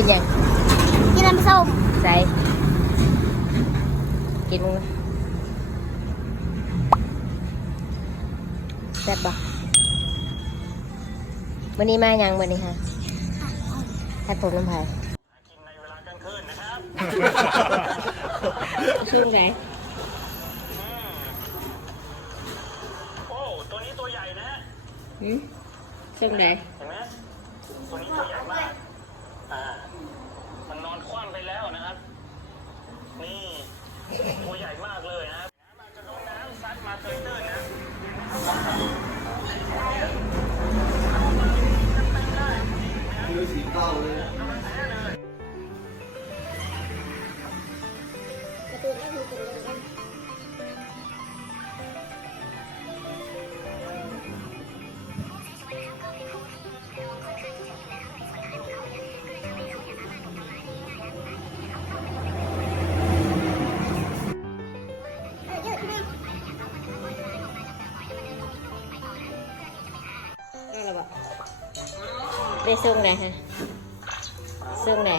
กินยังกินน้ำส้มใส่กินมึงแซ่บปะวันนี้มายังวันนี้ฮะให้ผมน้ำพายกินในเวลากลางคืนนะครับ ช่วงไหนโอ้ตัวนี้ตัวใหญ่นะช่วงไหนเห็นไหมตัวนี้ตัวใหญ่มากมันนอนคว่ำไปแล้วนะครับนี่ตัวใหญ่มากเลยนะครับน้ำจะโดนน้ำซัดมาเตยตื้นนะสีเต้าเลยการ์ตูนก็คือการ์ตูนกันได้ช่วงไหนฮะช่วงไหน